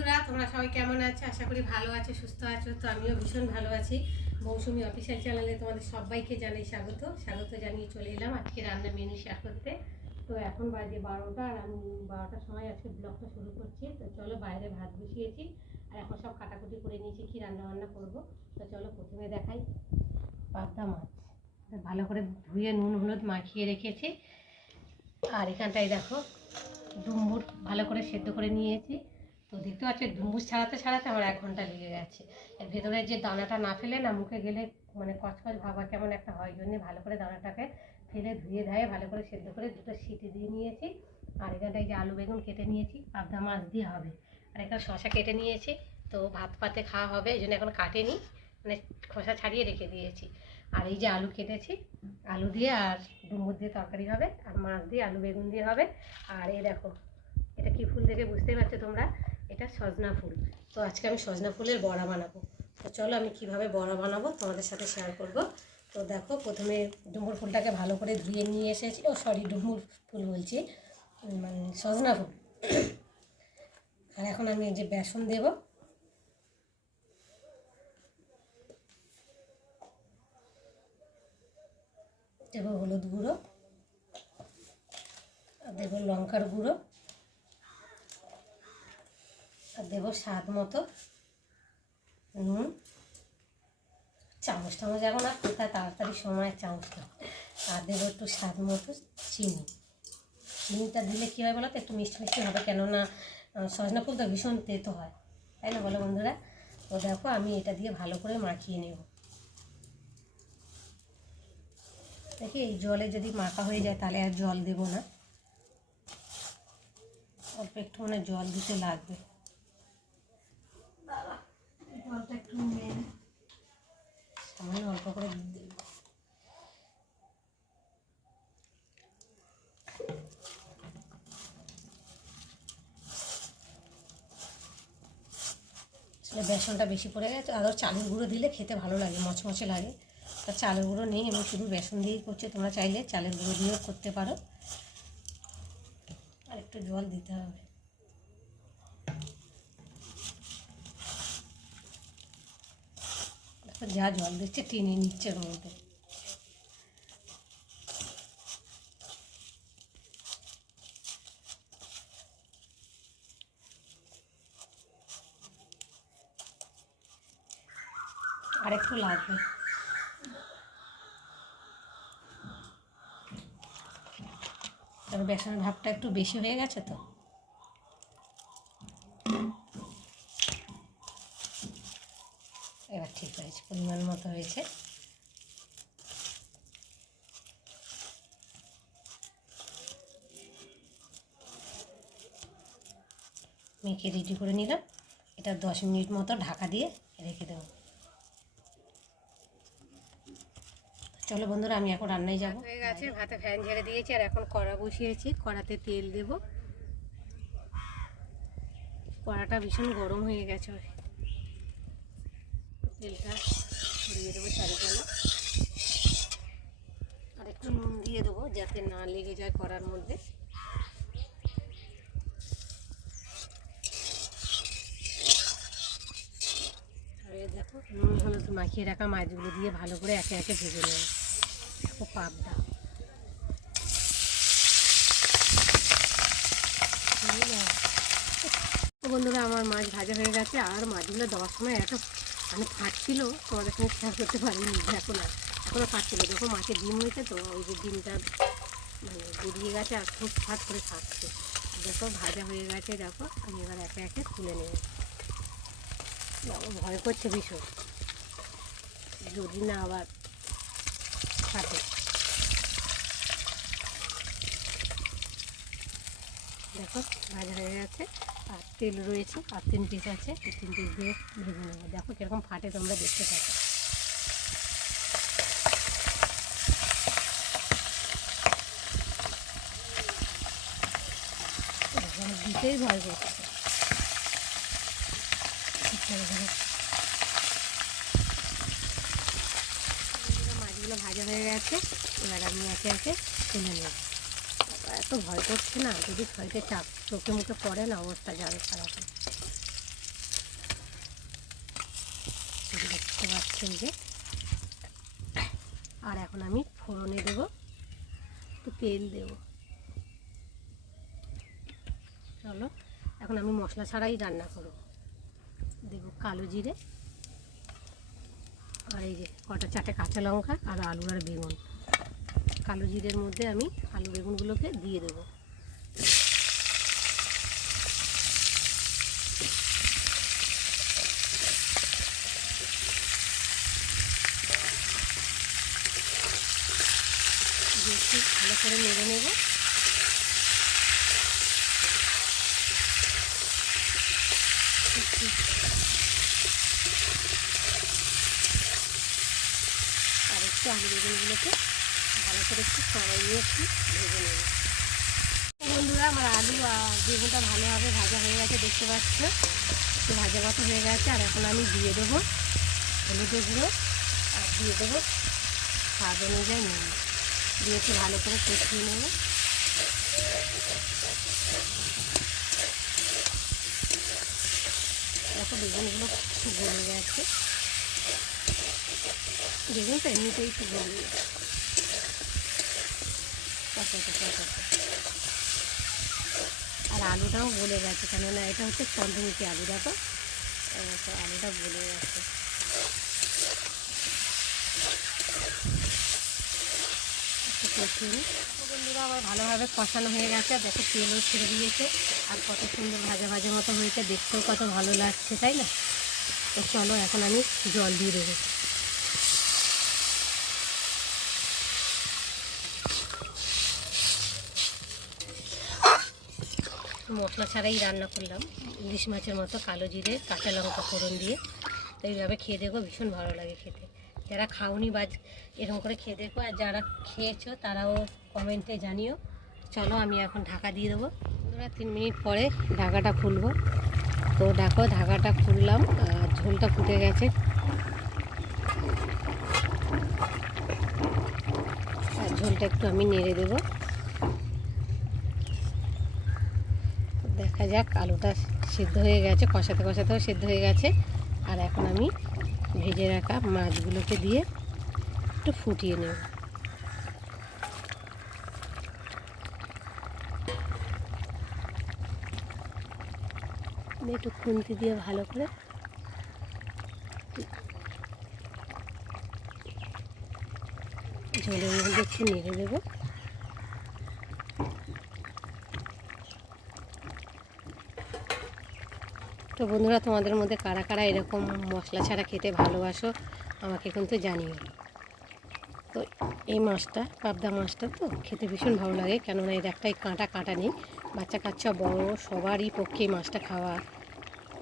বন্ধুরা, তোমরা সবাই কেমন আছো? আশা করি ভালো আছো, সুস্থ আছো। তো আমিও ভীষণ ভালো আছি। মৌসুমি অফিসিয়াল চ্যানেলে তোমাদের সবাইকে জানাই স্বাগত। স্বাগত জানিয়ে চলে এলাম আজকে রান্না মেনু শেয়ার করতে। তো এখন বাজে বারোটা আর আমি বারোটার সময় আজকে ব্লগটা শুরু করছি। তো চলো বাইরে ভাত বসিয়েছি আর এখন সব কাটাকুটি করে নিয়েছি, কি রান্না বান্না করব। তো চলো প্রথমে দেখাই পাবদা মাছ। ভালো করে ধুয়ে নুন, হলুদ মাখিয়ে রেখেছি। আর এখানটায় দেখো ডুম্বুর ভালো করে সেদ্ধ করে নিয়েছি। তো দেখতে পাচ্ছি ডুম্বুর ছাড়াতে ছাড়াতে আমার এক ঘণ্টা লেগে গেছে। এর ভেতরে যে দানাটা না ফেলে না মুখে গেলে মানে কচকচ ভাবা কেমন একটা হয় জন্য ভালো করে দানাটাকে ফেলে ধুয়ে ধায়ে ভালো করে সেদ্ধ করে দুটো সিটি দিয়ে নিয়েছি। আর এখানটায় যে আলু বেগুন কেটে নিয়েছি, পাবদা মাছ দিয়ে হবে। আর এখানে শশা কেটে নিয়েছি, তো ভাত পাতে খাওয়া হবে, এই জন্য এখন কাটেনি মানে খোসা ছাড়িয়ে রেখে দিয়েছি। আর এই যে আলু কেটেছি, আলু দিয়ে আর ডুমুর দিয়ে তরকারি হবে, আর মাছ দিয়ে, আলু বেগুন দিয়ে হবে। আর এই দেখো, এটা কি ফুল দেখে বুঝতেই পারছ তোমরা? এটা সজনা ফুল। তো আজকে আমি সজনা ফুলের বড়া বানাবো। তো চলো আমি কীভাবে বড়া বানাবো তোমাদের সাথে শেয়ার করব। তো দেখো, প্রথমে ডুমুর ফুলটাকে ভালো করে ধুয়ে নিয়ে এসেছি। ও সরি ডুমুর ফুল বলছি। মানে সজনা ফুল। আর এখন আমি যে বেসন দেবো। দেবো হলুদ গুঁড়ো। দেবো লঙ্কার গুঁড়ো। আর দেবো স্বাদ মতো নুন। চামচ টামচ এখন আর কোথায় তাড়াতাড়ি সময় চামচটা আর দেবো একটু স্বাদ মতো চিনি। চিনিটা দিলে কী হয় বলো তো একটু মিষ্টি মিষ্টি হবে, কেননা সজনা ফুল তো ভীষণ তেতো হয়। তাই না বলো বন্ধুরা? তো দেখো, আমি এটা দিয়ে ভালো করে মাখিয়ে নেব। দেখি, এই জলে যদি মাখা হয়ে যায় তাহলে আর জল দেবো না। অল্প একটু মানে জল দিতে লাগবে। সামান্য অল্প করে বেসনটা বেশি পড়ে গেছে। আর চালের গুঁড়ো দিলে খেতে ভালো লাগে, মচমচে লাগে। তা চালের গুঁড়ো নেই আমি শুধু বেসন দিয়েই করছি। তোমরা চাইলে চালের গুঁড়ো দিয়েও করতে পারো। আর একটু জল দিতে হবে দেখো যা জল দিচ্ছে টেনে নিচ্ছে ওর মধ্যে। আর একটু লাগবে। তবে বেসনের ভাবটা একটু বেশি হয়ে গেছে তো? এবার ঠিক হয়েছে, পরিমাণ মতো হয়েছে। মেখে রেডি করে নিলাম। এটা দশ মিনিট মতো ঢাকা দিয়ে রেখে দেবো। চলো বন্ধুরা, আমি এখন রান্নায় যাব। হয়ে গেছে, ভাতে ফ্যান ঝেড়ে দিয়েছি, আর এখন কড়া বসিয়েছি। কড়াতে তেল দেব। কড়াটা ভীষণ গরম হয়ে গেছে। তেলটা দিয়ে দেবো চারিখানে আর একটু নুন দিয়ে দেবো যাতে না লেগে যায় কড়ার মধ্যে। দেখো, নুন, হলুদ মাখিয়ে রাখা মাছগুলো দিয়ে ভালো করে একে একে ভেজে নেব। দেখো পাবদা। বন্ধুরা, আমার মাছ ভাজা হয়ে গেছে। আর মাছগুলো দেওয়ার সময় এত মানে ফাটছিল তোমাদের সঙ্গে শেয়ার করতে পারিনি, দেখো না এখনও ফাটছিল দেখো মাছের ডিম হয়েছে তো, ওই যে ডিমটা মানে বেরিয়ে গেছে আর খুব ফাট করে ফাটছে দেখো, ভাজা হয়ে গেছে, দেখো, আমি এবার একে একে তুলে নেব। ভয় করছে ভীষণ। যদি না আবার ফাটে দেখো, ভাজা হয়ে গেছে। আর তেল রয়েছে, আর তিন পিস আছে তিন পিস দিয়ে ভেজে নেব। দেখো কীরকম ফাটে তোমরা দেখতে থাকো। দিতেই ভয় করছে। মাছগুলো ভাজা হয়ে গেছে, এবার আমি একে একে তুলে নেব। তো ভয় করছে না। যদি ভয়কে চাপ চোখে মুখে পড়ে না, অবস্থা যাবে খারাপ। দেখতে পাচ্ছেন যে, আর এখন আমি ফোড়নে দেব, একটু তেল দেব। চলো, এখন আমি মশলা ছাড়াই রান্না করব। দেব কালো জিরে, আর এই যে কটা চারটে কাঁচা লঙ্কা আর আলু আর বেগুন। কালো জিরের মধ্যে আমি আলু বেগুনগুলোকে দিয়ে দেবো। ভালো করে নেড়ে নেব। আর একটু আলু বেগুনগুলোকে ভালো করে একটু সবাই নিয়ে একটু ভেজে নেব। বন্ধুরা, আমার আলু আর বেগুনটা ভালোভাবে ভাজা হয়ে গেছে, দেখতে পাচ্ছ? একটু ভাজা মতো হয়ে গেছে, আর এখন আমি দিয়ে দেবো হলুদের গুঁড়ো, আর দিয়ে দেবো স্বাদ অনুযায়ী নুন। দিয়ে একটু ভালো করে কষিয়ে নেব। দেখো বেগুনগুলো খুব গলে গেছে। তো এমনিতেই একটু গলে গেছে। আর আলুটাও গলে গেছে, কেননা এটা হচ্ছে চন্দ্রমুখী আলু, দেখো। আলুটা গলে গেছে। বন্ধুরা আমার ভালোভাবে কষানো হয়ে গেছে, আর দেখো তেলও ছেড়ে দিয়েছে, আর কত সুন্দর ভাজা ভাজা মতো হয়েছে, দেখতেও কত ভালো লাগছে, তাই না? তো চলো, এখন আমি জল দিয়ে দেবো। মশলা ছাড়াই রান্না করলাম। ইলিশ মাছের মতো কালো জিরে, কাঁচা লঙ্কা ফোড়ন দিয়ে। তো এইভাবে খেয়ে দেখো, ভীষণ ভালো লাগে খেতে। যারা খাওনি বা এরকম করে খেয়ে দেখো, আর যারা খেয়েছো তারাও কমেন্টে জানিও। চলো আমি এখন ঢাকা দিয়ে দেবো। বন্ধুরা তিন মিনিট পরে ঢাকাটা খুলবো। তো দেখো, ঢাকাটা খুললাম, আর ঝোলটা ফুটে গেছে। ঝোলটা একটু আমি নেড়ে দেবো। দেখা যাক, আলুটা সিদ্ধ হয়ে গেছে, কষাতে কষাতেও সিদ্ধ হয়ে গেছে। আর এখন আমি ভেজে রাখা মাছগুলোকে দিয়ে একটু ফুটিয়ে নেব। একটু খুন্তি দিয়ে ভালো করে ঝোলের মধ্যে একটু নেড়ে দেবো। তো বন্ধুরা, তোমাদের মধ্যে কারা কারা এরকম মশলা ছাড়া খেতে ভালোবাসো, আমাকে কিন্তু জানিও। তো এই মাছটা, পাবদা মাছটা তো খেতে ভীষণ ভালো লাগে, কেননা এর একটাই কাঁটা কাঁটা নেই। বাচ্চা কাচ্চা বড়, সবারই পক্ষে মাছটা খাওয়া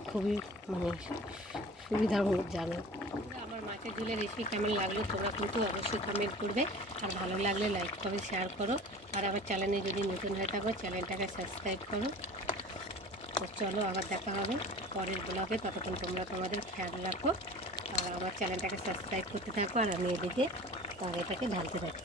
খুবই মানে সুবিধার জানো। আমার মাছের ঝোলের রেসিপি কেমন লাগল তোমরা কিন্তু অবশ্যই কমেন্ট করবে, আর ভালো লাগলে লাইক করো শেয়ার করো, আর আমার চ্যানেলে যদি নতুন হয়ে থাকো চ্যানেলটাকে সাবস্ক্রাইব করো। তো চলো আবার দেখা হবে পরের ব্লগে ততক্ষণ তোমরা তোমাদের খেয়াল রাখো। আর আমার চ্যানেলটাকে সাবস্ক্রাইব করতে থাকো। আর আমি এদিকে তরকারিটাকে ঢালতে থাকি।